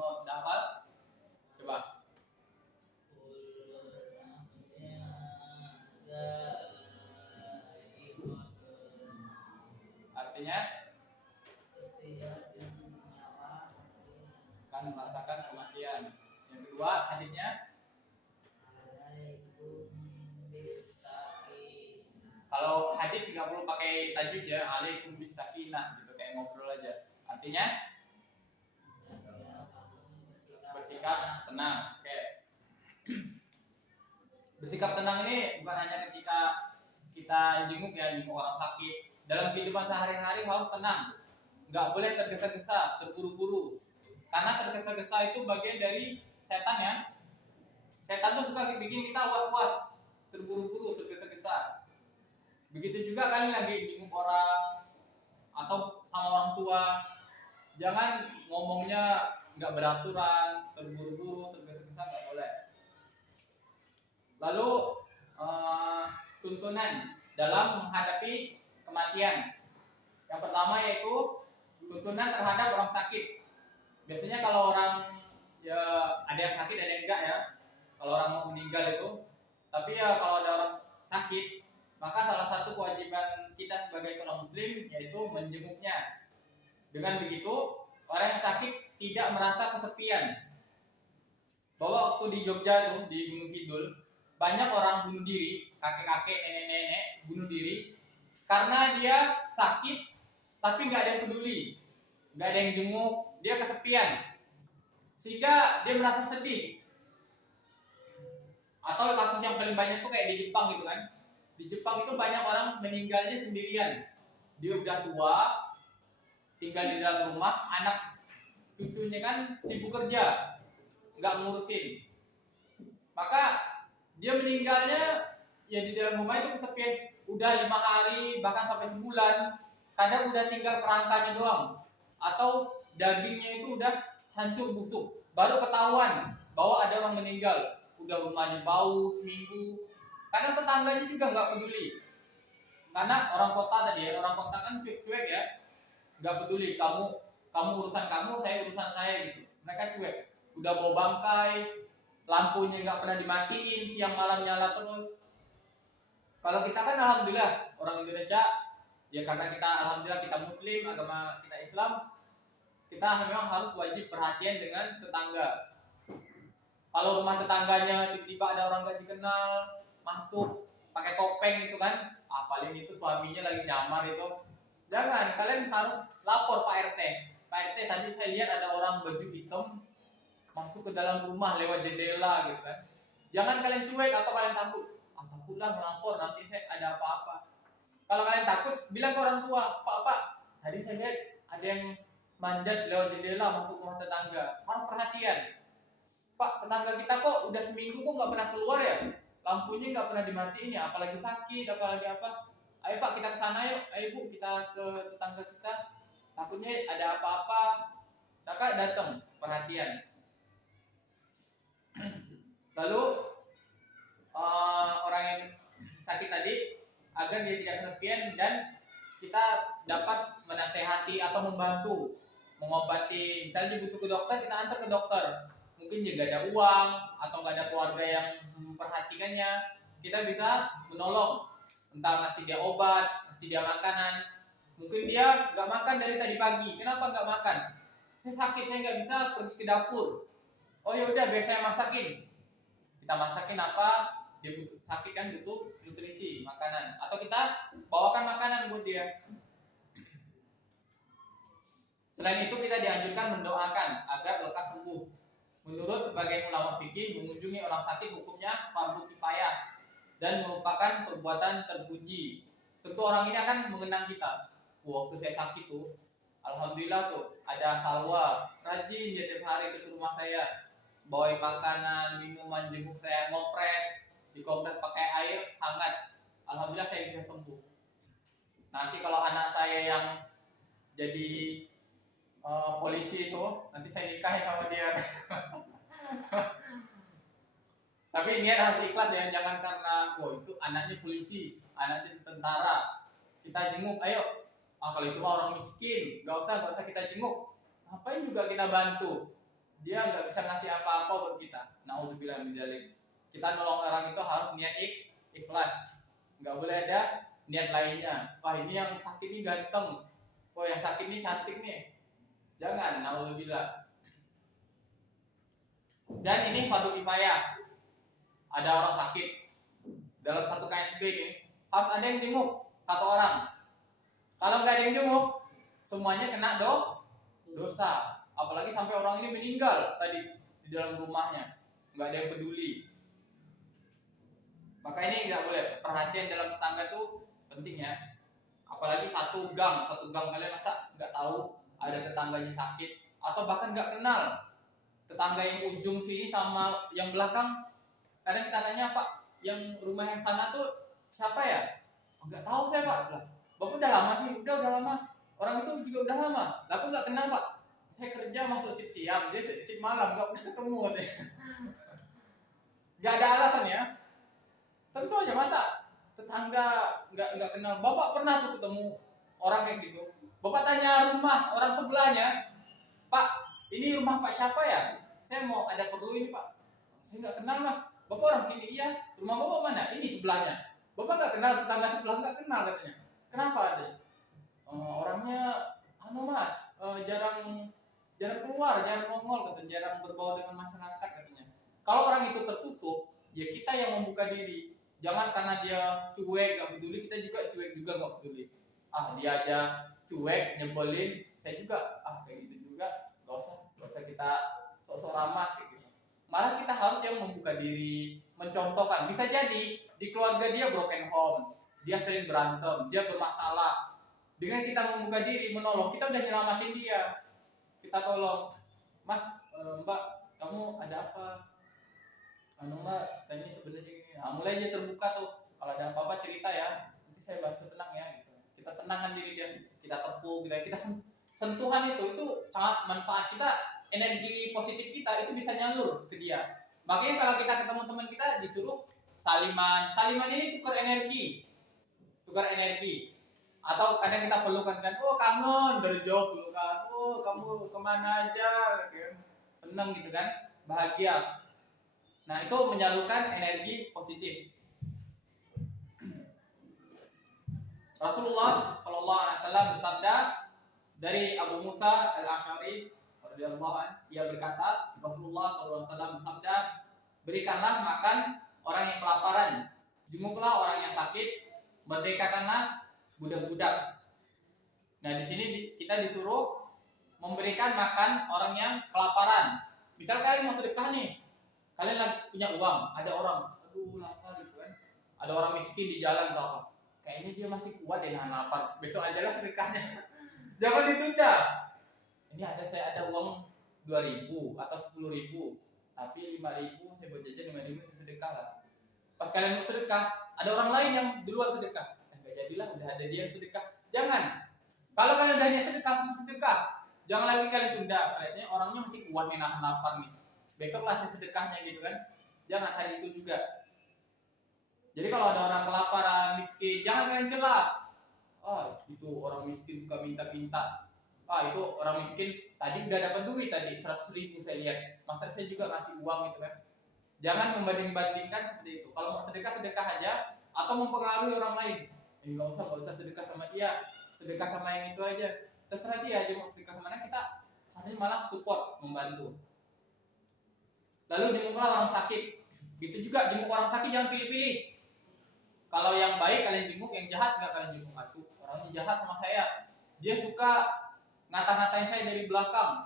maut. Hafal? Coba. Artinya akan merasakan kematian. Yang kedua hadisnya, kalau hadis nggak perlu pakai tajwid ya, alaikum bisakinah gitu, kayak ngobrol aja. Artinya bersikap tenang. Oke. Bersikap tenang ini bukan hanya ketika kita jenguk orang sakit. Dalam kehidupan sehari-hari harus tenang. Nggak boleh tergesa-gesa, terburu-buru. Karena tergesa-gesa itu bagian dari setan ya. Setan tuh suka bikin kita was-was, terburu-buru, tergesa-gesa. Begitu juga kalian lagi jenguk orang atau sama orang tua, jangan ngomongnya nggak beraturan, terburu-buru, tergesa-gesa, nggak boleh. Lalu tuntunan dalam menghadapi kematian. Yang pertama yaitu tuntunan terhadap orang sakit. Biasanya kalau orang ya ada yang sakit ada yang enggak ya. Kalau orang mau meninggal itu, tapi ya kalau ada orang sakit, maka salah satu kewajiban kita sebagai seorang muslim yaitu menjenguknya. Dengan begitu orang yang sakit tidak merasa kesepian. Bahwa waktu di Jogja tuh di Gunung Kidul banyak orang bunuh diri, kakek-kakek, nenek-nenek bunuh diri karena dia sakit tapi nggak ada yang peduli, nggak ada yang jenguk, dia kesepian sehingga dia merasa sedih. Atau kasus yang paling banyak tuh kayak di Jepang gitu kan. Di Jepang itu banyak orang meninggalnya sendirian. Dia udah tua, tinggal di dalam rumah, anak cucunya kan sibuk kerja, nggak ngurusin. Maka dia meninggalnya ya di dalam rumah itu kesepian. Udah 5 hari bahkan sampai sebulan. Kadang udah tinggal kerangkanya doang. Atau dagingnya itu udah hancur busuk. Baru ketahuan bahwa ada orang meninggal. Udah rumahnya bau seminggu. Karena tetangganya juga nggak peduli. Karena orang kota tadi ya, orang kota kan cuek ya, nggak peduli. Kamu urusan kamu, saya urusan saya gitu. Mereka cuek. Udah bawa bangkai, lampunya nggak pernah dimatiin, siang malam nyala terus. Kalau kita kan alhamdulillah orang Indonesia, ya karena kita alhamdulillah kita Muslim, agama kita Islam, kita memang harus wajib perhatian dengan tetangga. Kalau rumah tetangganya tiba-tiba ada orang gak dikenal masuk pakai topeng gitu kan, paling itu suaminya lagi nyamar itu. Jangan, kalian harus lapor Pak RT. Pak RT tadi saya lihat ada orang baju hitam masuk ke dalam rumah lewat jendela gitu kan. Jangan kalian cuek atau kalian takut. Takutlah melapor nanti saya ada apa-apa. Kalau kalian takut, bilang ke orang tua, Pak, tadi saya lihat ada yang manjat lewat jendela masuk rumah tetangga. Harus perhatian. Pak, tetangga kita kok udah seminggu kok nggak pernah keluar ya? Lampunya nggak pernah dimatiin ya? Apalagi sakit, apalagi apa? Ayo Pak, kita ke sana yuk. Ayo Bu, kita ke tetangga kita. Takutnya ada apa-apa. Kakak datang, perhatian. Lalu orang yang sakit tadi agar dia tidak kesepian dan kita dapat menasehati atau membantu mengobati. Misalnya dia butuh ke dokter, kita antar ke dokter. Mungkin dia nggak ada uang atau nggak ada keluarga yang memperhatikannya, kita bisa menolong, entah ngasih dia obat, ngasih dia makanan. Mungkin dia nggak makan dari tadi pagi. Kenapa nggak makan? Saya sakit, saya nggak bisa pergi ke dapur. Oh ya udah, biar saya masakin. Kita masakin apa? Dia butuh sakit kan, butuh nutrisi, makanan. Atau kita bawakan makanan buat dia. Selain itu kita dianjurkan mendoakan agar lekas sembuh. Menurut sebagian ulama fikih, mengunjungi orang sakit hukumnya fardu kifayah dan merupakan perbuatan terpuji. Tentu orang ini akan mengenang kita. Waktu saya sakit tuh, alhamdulillah tuh ada Salwa, rajin dia tiap hari ke rumah saya, bawain makanan, minuman, jenguk saya, ngopres, dikompres pakai air hangat. Alhamdulillah saya bisa sembuh. Nanti kalau anak saya yang jadi polisi itu, nanti saya nikahin sama dia. Tapi niat harus ikhlas ya, jangan karena itu anaknya polisi, anaknya tentara, kita jenguk, ayo. Kalau itu orang miskin, gak usah kita jenguk. Ngapain juga kita bantu? dia nggak bisa ngasih apa-apa buat kita. Naudzubillah min dzalik. Kita nolong orang itu harus niat ikhlas, nggak boleh ada niat lainnya. Wah ini yang sakit ini ganteng, oh yang sakit ini cantik nih, jangan. Naudzubillah. Dan ini fardu kifayah. Ada orang sakit dalam satu KSB ini harus ada yang jenguk satu orang. Kalau nggak ada yang jenguk, semuanya kena dosa. Apalagi sampai orang ini meninggal tadi di dalam rumahnya, nggak ada yang peduli. Maka ini nggak boleh. Perhatian dalam tetangga tuh penting ya. Apalagi satu gang kalian masa nggak tahu ada tetangganya sakit, atau bahkan nggak kenal tetangga yang ujung sini sama yang belakang. Kadang kita tanya, Pak, yang rumah yang sana tuh siapa ya? Nggak tahu saya, Pak. Bapak udah lama sih, udah lama. Orang itu juga udah lama. Lah aku nggak kenal, Pak. Saya kerja masuk shift siang, dia shift malam, nggak pernah ketemu. Nggak ada alasan ya. Tentu aja masa tetangga nggak kenal. Bapak pernah tuh ketemu orang kayak gitu. Bapak tanya rumah orang sebelahnya, Pak, ini rumah Pak siapa ya? Saya mau ada perlu ini, Pak. Saya nggak kenal, Mas. Bapak orang sini, iya. Rumah Bapak mana? Ini sebelahnya. Bapak nggak kenal tetangga sebelah, nggak kenal katanya. Kenapa ada? Orangnya, Mas, jarang keluar, jarang nongol katanya, jarang berbaur dengan masyarakat katanya. Kalau orang itu tertutup, ya kita yang membuka diri. Jangan karena dia cuek, nggak peduli, kita juga cuek juga nggak peduli. Dia aja cuek, nyebelin, saya juga kayak gitu juga. Gak usah kita sok-sok ramah kayak gitu. Malah kita harus yang membuka diri, mencontohkan. Bisa jadi di keluarga dia broken home, dia sering berantem, dia bermasalah. Dengan kita membuka diri, menolong, kita udah nyelamatin dia. Kita tolong, Mas, Mbak, kamu ada apa? Mbak, saya ini sebenarnya gini. Mulai aja terbuka tuh. Kalau ada apa-apa cerita ya, nanti saya bantu tenang ya. Gitu. Kita tenangkan diri dia, kita tepuk, kita sentuhan itu sangat manfaat. Kita energi positif kita itu bisa nyalur ke dia. Makanya kalau kita ketemu teman kita disuruh saliman ini tukar energi. Atau kadang kita pelukan kan, oh kangen, dari jauh pelukan, oh kamu kemana aja, gitu. Seneng gitu kan, bahagia. Nah itu menyalurkan energi positif. Rasulullah Shallallahu Alaihi Wasallam bersabda dari Abu Musa Al-Asy'ari radhiyallahu anhu, ia berkata, Rasulullah Shallallahu Alaihi Wasallam bersabda, berikanlah makan orang yang kelaparan, jenguklah orang yang sakit, merdekakanlah budak-budak. Nah di sini kita disuruh memberikan makan orang yang kelaparan. Misal kalian mau sedekah nih, kalian lagi punya uang, ada orang, aduh lapar gitu kan, ada orang miskin di jalan atau apa, kayaknya dia masih kuat deh nahan lapar, besok aja lah sedekahnya. Jangan ditunda. Ini saya ada uang 2.000 atau 10.000, tapi 5.000 saya buat jajan, 5.000 saya sedekah lah. Pas kalian mau sedekah, ada orang lain yang duluan sedekah, nggak jadilah, udah ada dia yang sedekah. Jangan. Kalau kalian udah niat sedekah, masih sedekah. Jangan lagi kalian tunda. Kayaknya orangnya masih kuat nih nahan lapar nih, besok lah saya sedekahnya gitu kan. Jangan hari itu juga. Jadi kalau ada orang kelaparan, miskin, jangan kalian celah. Itu orang miskin suka minta-minta. Itu orang miskin tadi udah dapat duit tadi 100.000 saya lihat, masa saya juga ngasih uang gitu kan. Jangan membanding-bandingkan seperti itu. Kalau mau sedekah aja, atau mempengaruhi orang lain. Nggak usah sedekah sama dia, sedekah sama yang itu aja. Terserah dia aja mau sedekah kemana, kita harusnya malah support, membantu. Lalu jenguklah orang sakit. Gitu juga, jenguk orang sakit jangan pilih-pilih. Kalau yang baik kalian jenguk, yang jahat nggak kalian jenguk. Orangnya jahat sama saya, dia suka ngata-ngatain saya dari belakang.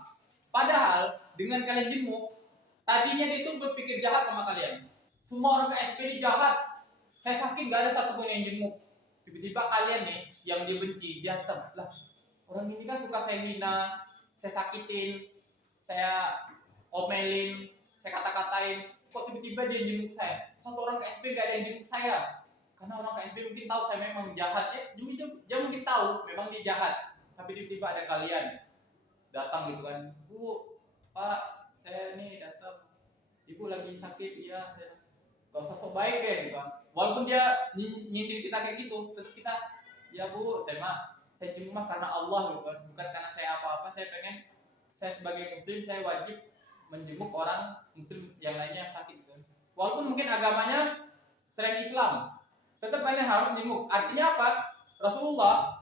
Padahal dengan kalian jenguk, tadinya dia tuh berpikir jahat sama kalian. Semua orang ke SPD jahat. Saya sakit gak ada satupun yang jenguk. Tiba-tiba kalian nih yang dia benci, dia hitam. Lah, orang ini kan suka saya hina, saya sakitin, saya omelin, saya kata-katain. Kok tiba-tiba dia jenguk saya? Satu orang ke SPD gak ada yang jenguk saya. Karena orang KSB mungkin tahu saya memang jahat, dia mungkin tahu memang dia jahat, tapi tiba-tiba ada kalian datang gitu kan, Bu, Pak, saya nih datang, Ibu lagi sakit, iya, saya gak usah sok baik deh gitu kan. Walaupun dia nyindir kita kayak gitu, tetap kita, ya Bu, saya cuma karena Allah gitu kan, bukan karena saya apa-apa. Saya sebagai Muslim, saya wajib menjenguk orang muslim yang lainnya yang sakit gitu. Walaupun mungkin agamanya selain Islam, tetap kalian harus jenguk. Artinya apa? Rasulullah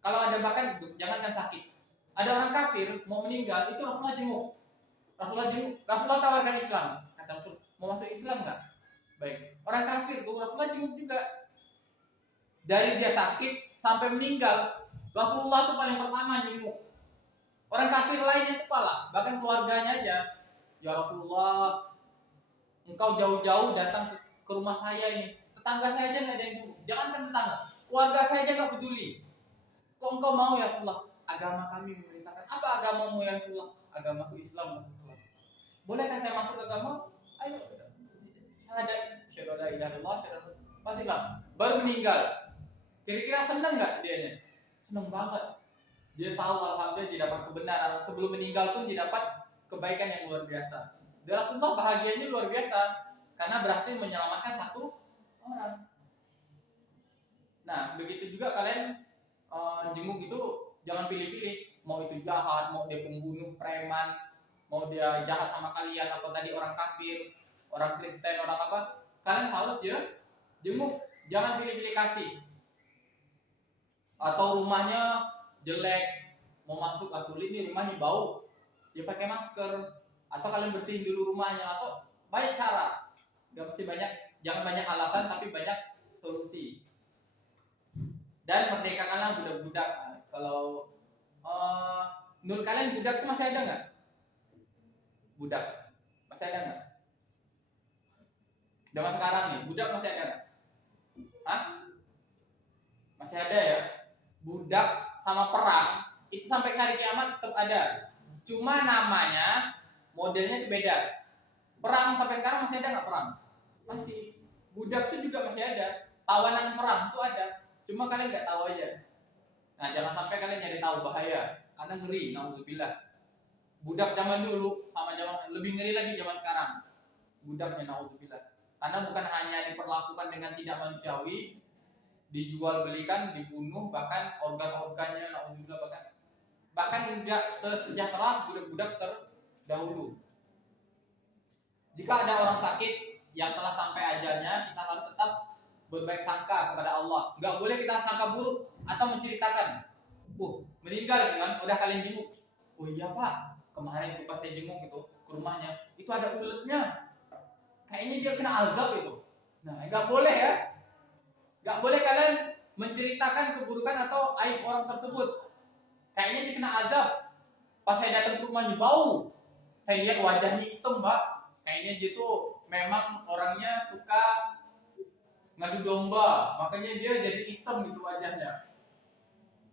kalau ada bahkan jangankan sakit, ada orang kafir mau meninggal itu Rasulullah jenguk. Rasulullah tawarkan Islam. Kata Rasul, mau masuk Islam nggak? Baik. Orang kafir tuh Rasulullah jenguk juga. Dari dia sakit sampai meninggal, Rasulullah tuh paling pertama jenguk. Orang kafir lainnya itu kalah, bahkan keluarganya aja. Ya Rasulullah, engkau jauh-jauh datang ke rumah saya ini. Tetangga saya aja nggak ada yang jenguk. Jangankan tetangga, keluarga saya aja nggak peduli. Kok engkau mau ya Rasulullah? Agama kami memerintahkan. Apa agamamu ya Rasulullah? Agamaku Islam. Bolehkah saya masuk agama? Ayo. Syahadat, syahadu la ilaha illallah, syahadu masih Islam. Baru meninggal. Kira-kira seneng nggak dianya? Seneng banget. Dia tahu alhamdulillah dia dapat kebenaran. Sebelum meninggal pun dia dapat kebaikan yang luar biasa. Dan Rasulullah bahagianya luar biasa karena berhasil menyelamatkan satu orang. Nah, begitu juga kalian jenguk itu jangan pilih-pilih. Mau itu jahat, mau dia pembunuh, preman, mau dia jahat sama kalian atau tadi orang kafir, orang Kristen, orang apa, kalian harus jenguk. Jangan pilih-pilih kasih. Atau rumahnya jelek, mau masuk gak sulit nih, rumahnya bau, ya pakai masker. Atau kalian bersihin dulu rumahnya, atau banyak cara. Gak mesti banyak, jangan banyak alasan tapi banyak solusi. Dan merdekakanlah budak-budak. Kalau menurut kalian budak itu masih ada nggak? Budak masih ada nggak? Zaman sekarang nih, budak masih ada nggak? Hah? Masih ada ya? Budak sama perang itu sampai hari kiamat tetap ada. Cuma namanya, modelnya itu beda. Perang sampai sekarang masih ada nggak perang? Masih. Budak itu juga masih ada. Tawanan perang itu ada. Cuma kalian nggak tahu aja. Nah, jangan sampai kalian nyari tahu, bahaya. Karena ngeri, naudzubillah. Budak zaman dulu sama zaman lebih ngeri lagi zaman sekarang. Budaknya naudzubillah. Karena bukan hanya diperlakukan dengan tidak manusiawi, dijual belikan, dibunuh, bahkan organ-organnya naudzubillah, bahkan enggak sesejahtera budak-budak terdahulu. Jika ada orang sakit yang telah sampai ajalnya, kita harus tetap berbaik sangka kepada Allah. Enggak boleh kita sangka buruk atau menceritakan, meninggal kan, udah kalian jenguk. Oh iya Pak, kemarin itu pas saya jenguk itu ke rumahnya, itu ada uletnya. Kayaknya dia kena azab itu. Nah, enggak boleh ya. Enggak boleh kalian menceritakan keburukan atau aib orang tersebut. Kayaknya dia kena azab. Pas saya datang ke rumahnya bau. Saya lihat wajahnya hitam, Mbak. Kayaknya dia tuh memang orangnya suka ngadu domba, makanya dia jadi hitam gitu wajahnya.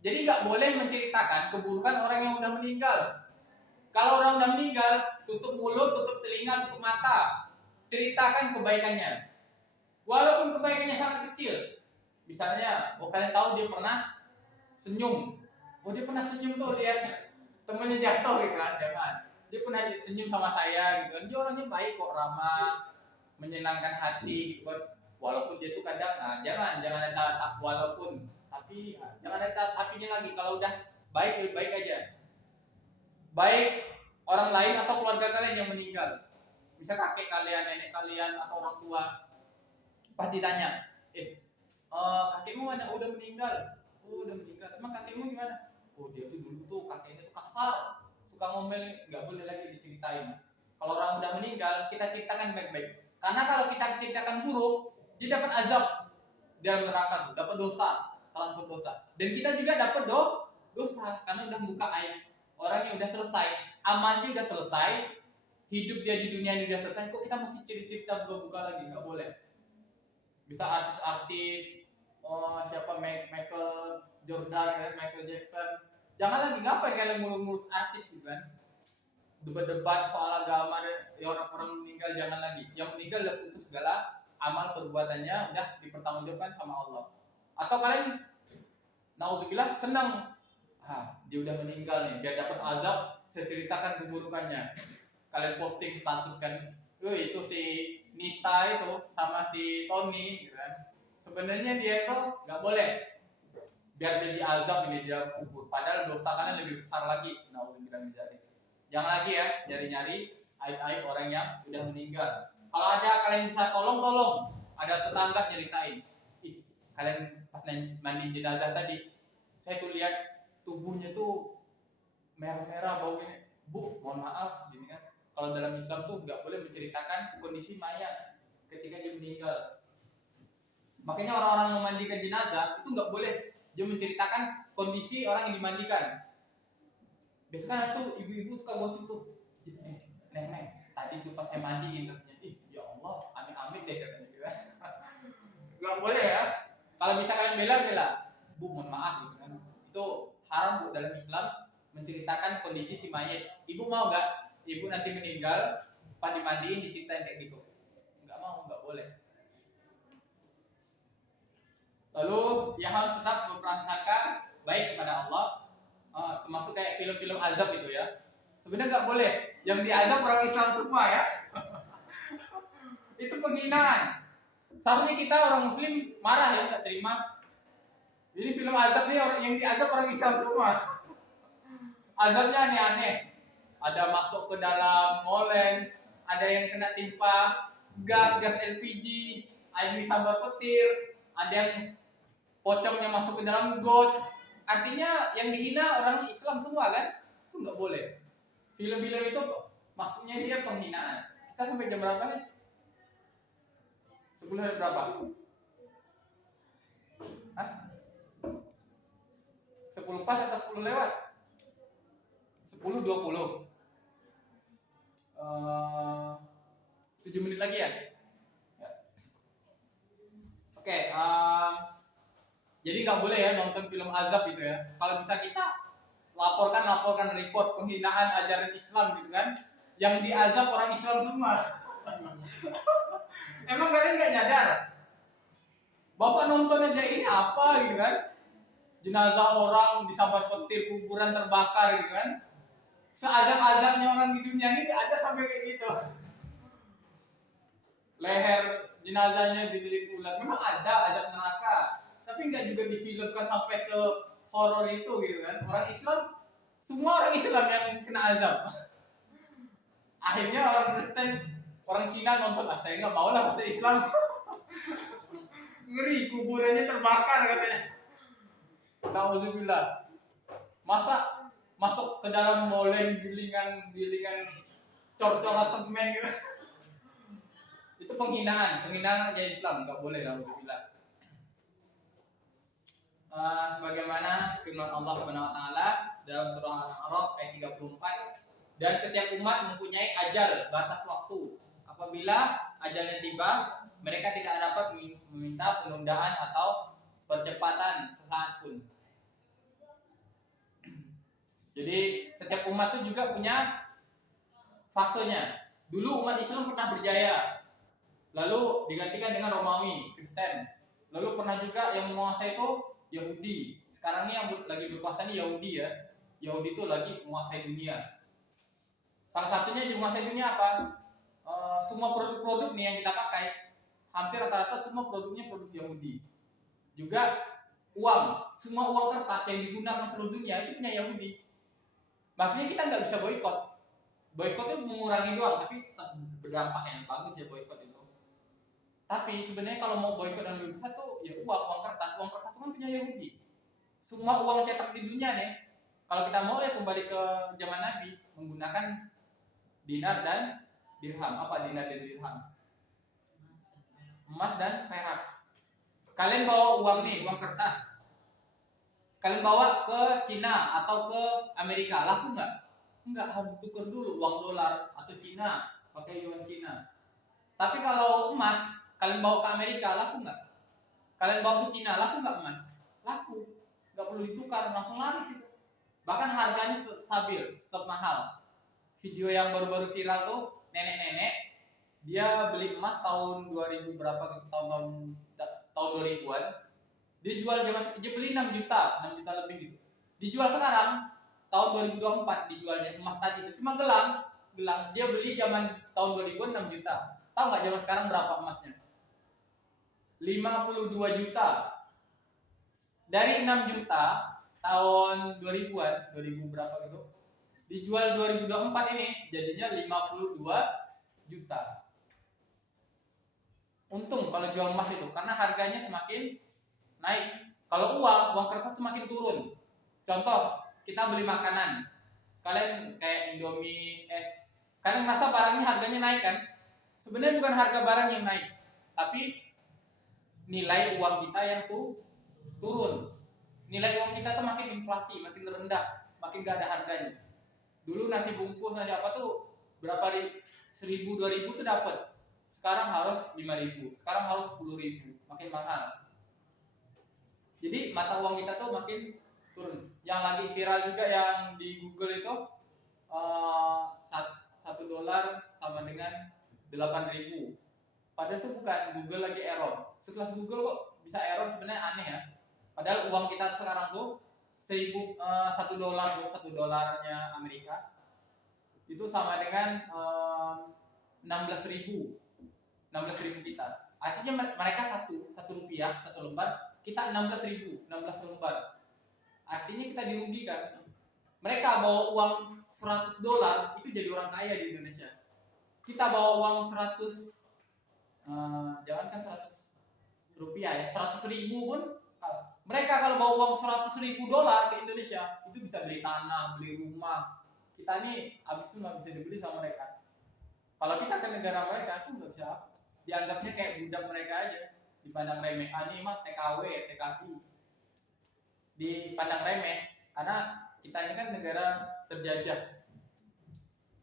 Jadi nggak boleh menceritakan keburukan orang yang udah meninggal. Kalau orang udah meninggal, tutup mulut, tutup telinga, tutup mata. Ceritakan kebaikannya. Walaupun kebaikannya sangat kecil. Misalnya, kalian tahu dia pernah senyum. Dia pernah senyum tuh lihat temennya jatuh gitu kan, jangan. Dia pernah senyum sama saya gitu kan. Dia orangnya baik kok, ramah, menyenangkan hati gitu kan. Walaupun dia tuh kadang, jangan ada walaupun, tapi jangan ada tapinya lagi. Kalau udah baik, lebih baik aja. Baik orang lain atau keluarga kalian yang meninggal, bisa kakek kalian, nenek kalian atau orang tua, pas ditanya, kakekmu mana? Udah meninggal. Udah meninggal. Emang kakekmu gimana? Dia tuh dulu tuh kakeknya tuh kasar, suka ngomel, nggak boleh lagi diceritain. Kalau orang udah meninggal, kita ceritakan baik-baik. Karena kalau kita ceritakan buruk, dia dapat azab dalam neraka, dapat dosa, transfer dosa. Dan kita juga dapat dosa karena udah buka aib. Orangnya udah selesai, amalnya udah selesai, hidup dia di dunia ini udah selesai. Kok kita masih cerita buka lagi? Nggak boleh. Bisa artis-artis, siapa Michael Jordan, Michael Jackson. Jangan lagi, ngapain kalian ngurus artis gitu kan? Debat-debat soal agama, ya orang-orang meninggal jangan lagi. Yang meninggal udah putus segala amal perbuatannya, udah dipertanggungjawabkan sama Allah. Atau kalian naudzubillah senang, dia udah meninggal nih, dia dapat azab, saya ceritakan keburukannya. Kalian posting status kan, itu si Nita itu sama si Tony gitu kan. Sebenarnya dia itu nggak boleh, biar dia diazab ini dia kubur. Padahal dosa kalian lebih besar lagi. Naudzubillah min dzalik. Jangan lagi ya nyari-nyari aib-aib orang yang udah meninggal. Kalau ada kalian bisa tolong, ada tetangga nyeritain, ih kalian pas mandi jenazah tadi, saya tuh lihat tubuhnya tuh merah-merah baunya. Bu, mohon maaf, gini kan. Kalau dalam Islam tuh nggak boleh menceritakan kondisi mayat ketika dia meninggal. Makanya orang-orang memandikan jenazah itu nggak boleh dia menceritakan kondisi orang yang dimandikan. Biasanya kan tuh ibu-ibu suka gosip tuh, nenek, tadi tuh pas saya mandiin katanya, ih ya Allah, amit-amit deh katanya gitu kan. Nggak boleh ya. Kalau bisa kalian bela, bu mohon maaf gitu kan. Itu haram bu dalam Islam menceritakan kondisi si mayat. Ibu mau nggak? Ibu nanti meninggal, pas dimandiin diceritain kayak gitu. Nggak mau, nggak boleh. Lalu ya harus tetap berprasangka baik kepada Allah, termasuk kayak film-film azab itu ya. Sebenarnya nggak boleh. Yang diazab orang Islam semua ya. Itu penghinaan. Seharusnya kita orang Muslim marah ya, nggak terima. Ini film azab nih orang yang diazab orang Islam semua. Azabnya aneh-aneh. Ada masuk ke dalam molen, ada yang kena timpa gas LPG, ada yang disambar petir, ada yang pocongnya masuk ke dalam got. Artinya yang dihina orang Islam semua kan? Itu nggak boleh. Film-film itu maksudnya dia penghinaan. Kita sampai jam berapa nih? 10 hari berapa? Hah? 10 pas atau 10 lewat? 10.20. 7 menit lagi ya? Oke, jadi nggak boleh ya nonton film azab gitu ya. Kalau bisa kita laporkan report penghinaan ajaran Islam gitu kan. Yang diazab orang Islam semua. Emang kalian nggak nyadar? Bapak nonton aja ini apa gitu kan? Jenazah orang disambar petir, kuburan terbakar gitu kan? Seazab-azabnya orang di dunia ini ada sampai kayak gitu. Leher jenazahnya dililit ular. Memang ada azab neraka, tapi nggak juga difilmkan sampai se-horor itu gitu kan. Orang Islam, semua orang Islam yang kena azab. Akhirnya orang Kristen, orang Cina nonton, saya nggak mau lah masuk Islam. Ngeri, kuburannya terbakar katanya. Nauzubillah. Masa masuk ke dalam molen gilingan cor-coran semen gitu. Itu penghinaan aja Islam, nggak boleh, nauzubillah. Sebagaimana firman Allah Subhanahu wa taala dalam surah Al-A'raf ayat 34, dan setiap umat mempunyai ajal, batas waktu. Apabila ajalnya tiba, mereka tidak dapat meminta penundaan atau percepatan sesaat pun. Jadi setiap umat itu juga punya fasenya. Dulu umat Islam pernah berjaya, lalu digantikan dengan Romawi, Kristen. Lalu pernah juga yang menguasai itu Yahudi. Sekarang ini yang lagi berkuasa ini Yahudi ya. Yahudi itu lagi menguasai dunia. Salah satunya yang menguasai dunia apa? Semua produk-produk nih yang kita pakai, hampir rata-rata semua produknya produk Yahudi. Juga uang, semua uang kertas yang digunakan seluruh dunia itu punya Yahudi. Makanya kita nggak bisa boikot. Boikot itu mengurangi doang, tapi berdampak yang bagus ya boikot itu. Tapi sebenarnya kalau mau boikot yang lebih besar tuh ya uang kertas itu kan punya Yahudi. Semua uang cetak di dunia nih, kalau kita mau ya kembali ke zaman Nabi menggunakan dinar dan dirham. Apa dinar dan dirham? Emas dan perak. Kalian bawa uang nih, uang kertas. Kalian bawa ke Cina atau ke Amerika, laku nggak? Nggak, harus tukar dulu uang dolar atau Cina, pakai yuan Cina. Tapi kalau emas, kalian bawa ke Amerika, laku nggak? Kalian bawa ke Cina, laku nggak emas? Laku, nggak perlu ditukar, langsung laris itu. Bahkan harganya tetap stabil, tetap mahal. Video yang baru-baru viral tuh, nenek-nenek, dia beli emas tahun 2000 berapa gitu, tahun 2000-an. Dia jual dia beli 6 juta lebih gitu. Dijual sekarang tahun 2024 dijualnya emas tadi itu cuma gelang. Dia beli zaman tahun 2000 6 juta. Tahu nggak zaman sekarang berapa emasnya? 52 juta. Dari 6 juta tahun 2000-an, 2000 berapa gitu. Dijual 2024 ini jadinya 52 juta. Untung kalau jual emas itu karena harganya semakin naik. Kalau uang kertas semakin turun. Contoh, kita beli makanan. Kalian kayak Indomie, es. Kalian merasa barangnya harganya naik kan? Sebenarnya bukan harga barang yang naik, tapi nilai uang kita yang turun. Nilai uang kita tuh makin inflasi, makin rendah, makin gak ada harganya. Dulu nasi bungkus nasi apa tuh berapa 1.000 2.000 tuh dapat. Sekarang harus 5.000, sekarang harus 10.000, makin mahal. Jadi mata uang kita tuh makin turun. Yang lagi viral juga yang di Google itu $1 sama dengan 8.000. Padahal itu bukan, Google lagi error. Setelah Google kok bisa error, sebenarnya aneh ya. Padahal uang kita sekarang tuh $1 Amerika itu sama dengan 16.000 kita. Artinya mereka satu rupiah satu lembar, kita 16.000 16 lembar. Artinya kita dirugikan. Mereka bawa uang $100 itu jadi orang kaya di Indonesia. Kita bawa uang 100 jangankan 100 rupiah ya, 100.000 pun mereka kalau bawa uang $100.000 ke Indonesia itu bisa beli tanah, beli rumah. Kita nih habis itu nggak bisa dibeli sama mereka. Kalau kita ke negara mereka itu nggak bisa, dianggapnya kayak budak mereka aja, dipandang remeh. Nih mas TKW, TKI, dipandang remeh karena kita ini kan negara terjajah.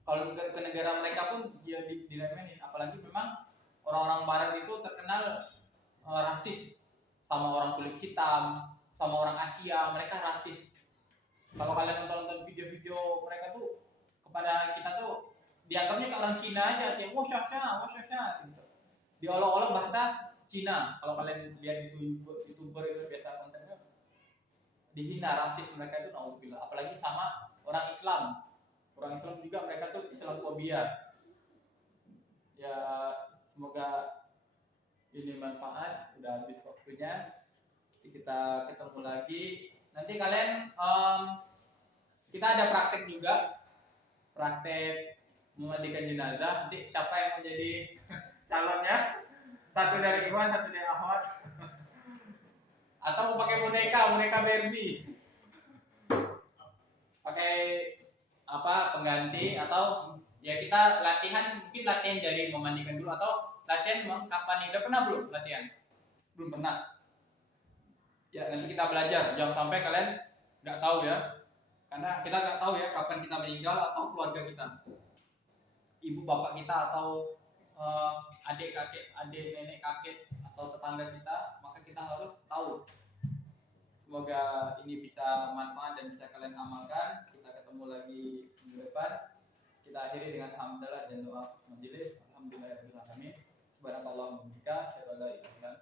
Kalau ke negara mereka pun dia diremehin, apalagi memang orang-orang barat itu terkenal rasis sama orang kulit hitam, sama orang Asia, mereka rasis. Kalau kalian nonton video-video mereka tuh kepada kita tuh dianggapnya kayak orang Cina aja sih, wah syah gitu. Diolok-olok bahasa Cina. Kalau kalian lihat itu YouTuber itu biasa kontennya dihina, rasis mereka itu, naudzubillah. Apalagi sama orang Islam. Orang Islam juga mereka tuh Islamfobia. Ya semoga ini manfaat. Udah habis waktunya. Kita ketemu lagi. Nanti kalian kita ada praktek juga. Praktek memandikan jenazah. Nanti siapa yang menjadi calonnya? Satu dari Iwan, satu dari Ahmad. Atau mau pakai boneka Barbie. Pakai pengganti, atau ya kita mungkin latihan dari memandikan dulu, atau latihan mengkafani. Udah pernah belum latihan? Belum pernah. Ya nanti kita belajar, jangan sampai kalian nggak tahu ya, karena kita nggak tahu ya kapan kita meninggal atau keluarga kita, ibu bapak kita atau adik nenek kakek atau tetangga kita, maka kita harus tahu. Semoga ini bisa manfaat dan bisa kalian amalkan. Kita ketemu lagi minggu depan. Kita akhiri dengan hamdalah dan doa majelis. Alhamdulillahirabbil alamin. Subhanakallahumma wa bihamdika, asyhadu an la ilaha illa anta